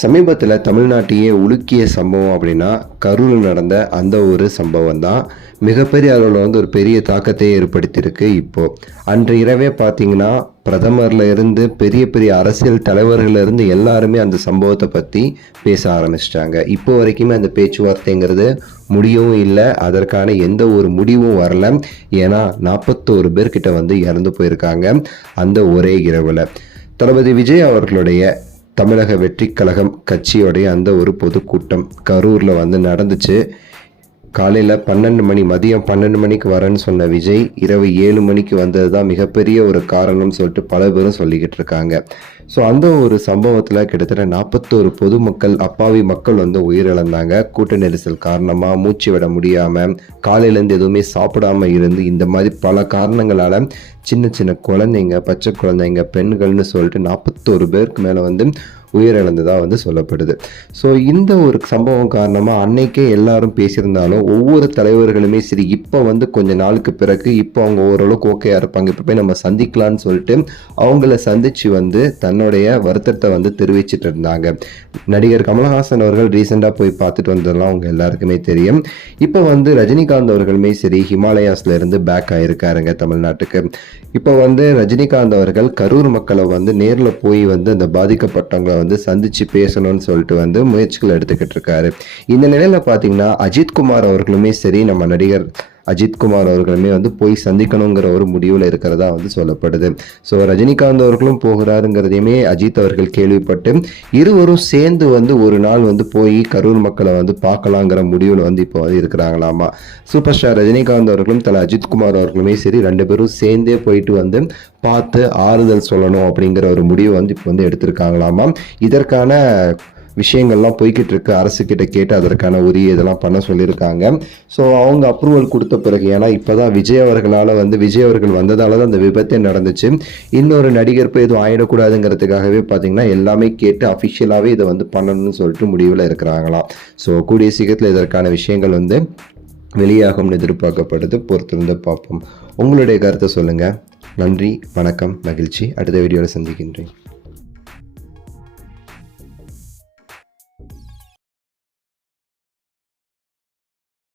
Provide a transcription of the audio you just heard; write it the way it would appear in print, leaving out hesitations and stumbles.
சமீபத்தில் தமிழ்நாட்டையே உலுக்கிய சம்பவம் அப்படின்னா கரூரில் நடந்த அந்த ஒரு சம்பவம் தான் மிகப்பெரிய அளவில் வந்து ஒரு பெரிய தாக்கத்தை ஏற்படுத்தியிருக்கு. இப்போது அன்று இரவே பார்த்தீங்கன்னா பிரதமர்ல இருந்து பெரிய பெரிய அரசியல் தலைவர்கள் இருந்து எல்லாருமே அந்த சம்பவத்தை பற்றி பேச ஆரம்பிச்சிட்டாங்க. இப்போ வரைக்குமே அந்த பேச்சுவார்த்தைங்கிறது முடியவும் இல்லை, அதற்கான எந்த ஒரு முடிவும் வரல. ஏன்னா 41 பேர்கிட்ட வந்து இறந்து போயிருக்காங்க அந்த ஒரே இரவில். தளபதி விஜய் அவர்களுடைய தமிழக வெற்றிக் கழகம் கட்சியோடைய அந்த ஒரு பொதுக்கூட்டம் கரூரில் வந்து நடந்துச்சு. காலையில் 12 மணி, மதியம் 12 மணிக்கு வரேன்னு சொன்ன விஜய் இரவு 7 மணிக்கு வந்தது தான் மிகப்பெரிய ஒரு காரணம்னு சொல்லிட்டு பல பேரும் சொல்லிக்கிட்டு இருக்காங்க. ஸோ அந்த ஒரு சம்பவத்தில் கிட்டத்தட்ட 41 பொதுமக்கள், அப்பாவி மக்கள் வந்து உயிரிழந்தாங்க. கூட்ட நெரிசல் காரணமாக மூச்சு விட முடியாமல், காலையிலேருந்து எதுவுமே சாப்பிடாமல் இருந்து, இந்த மாதிரி பல காரணங்களால் சின்ன சின்ன குழந்தைங்க, பச்சை குழந்தைங்க, பெண்கள்னு சொல்லிட்டு 41 பேருக்கு மேலே வந்து உயிரிழந்ததாக வந்து சொல்லப்படுது. ஸோ இந்த ஒரு சம்பவம் காரணமாக அன்னைக்கே எல்லாரும் பேசியிருந்தாலும் ஒவ்வொரு தலைவர்களுமே சரி, இப்போ வந்து கொஞ்ச நாளுக்கு பிறகு இப்போ அவங்க ஓரளவுக்கு ஓகேயா இருப்பாங்க, இப்போ போய் நம்ம சந்திக்கலான்னு சொல்லிட்டு அவங்கள சந்திச்சு வந்து தன்னுடைய வருத்தத்தை வந்து தெரிவிச்சிட்டு இருந்தாங்க. நடிகர் கமலஹாசன் அவர்கள் ரீசெண்டாக போய் பார்த்துட்டு வந்ததெல்லாம் அவங்க எல்லாருக்குமே தெரியும். இப்போ வந்து ரஜினிகாந்த் அவர்களுமே சரி ஹிமாலயாஸ்ல இருந்து பேக் ஆயிருக்காருங்க தமிழ்நாட்டுக்கு. இப்போ வந்து ரஜினிகாந்த் அவர்கள் கரூர் மக்களை வந்து நேரில் போய் வந்து அந்த பாதிக்கப்பட்டவங்களை வந்து சந்திச்சு பேசணும்னு சொல்லிட்டு வந்து முயற்சிகள் எடுத்துக்கிட்டு இருக்காரு. இந்த நிலையில பாத்தீங்கன்னா அஜித்குமார் அவர்களுமே சரி, நம்ம நடிகர் அஜித்குமார் அவர்களுமே வந்து போய் சந்திக்கணுங்கிற ஒரு முடிவில் இருக்கிறதா வந்து சொல்லப்படுது. ஸோ ரஜினிகாந்த் அவர்களும் போகிறாருங்கிறதையுமே அஜித் அவர்கள் கேள்விப்பட்டு இருவரும் சேர்ந்து வந்து ஒரு நாள் வந்து போய் கரூர் மக்களை வந்து பார்க்கலாங்கிற முடிவில் வந்து இப்போ வந்து இருக்கிறாங்களாமா. சூப்பர் ஸ்டார் ரஜினிகாந்த் அவர்களும் தலை அஜித்குமார் அவர்களுமே சரி 2 பேரும் சேர்ந்தே போயிட்டு வந்து பார்த்து ஆறுதல் சொல்லணும் அப்படிங்கிற ஒரு முடிவை வந்து இப்போ வந்து எடுத்திருக்காங்களாமா. இதற்கான விஷயங்கள்லாம் போய்கிட்டு இருக்கு. அரசு கிட்ட கேட்டு அதற்கான உரிய இதெல்லாம் பண்ண சொல்லியிருக்காங்க. ஸோ அவங்க அப்ரூவல் கொடுத்த பிறகு, ஏன்னா இப்போதான் விஜய் அவர்கள் வந்ததால தான் அந்த விபத்தே நடந்துச்சு. இன்னொரு நடிகர் போய் எதுவும் ஆயிடக்கூடாதுங்கிறதுக்காகவே பார்த்தீங்கன்னா எல்லாமே கேட்டு அஃபிஷியலாகவே இதை வந்து பண்ணணும்னு சொல்லிட்டு முடிவில் இருக்கிறாங்களாம். ஸோ கூடிய சீக்கிரத்தில் இதற்கான விஷயங்கள் வந்து வெளியாகும்னு எதிர்பார்க்கப்படுது. பொறுத்திருந்து பார்ப்போம். உங்களுடைய கருத்தை சொல்லுங்கள். நன்றி, வணக்கம், மகிழ்ச்சி. அடுத்த வீடியோவில் சந்திக்கின்றேன்.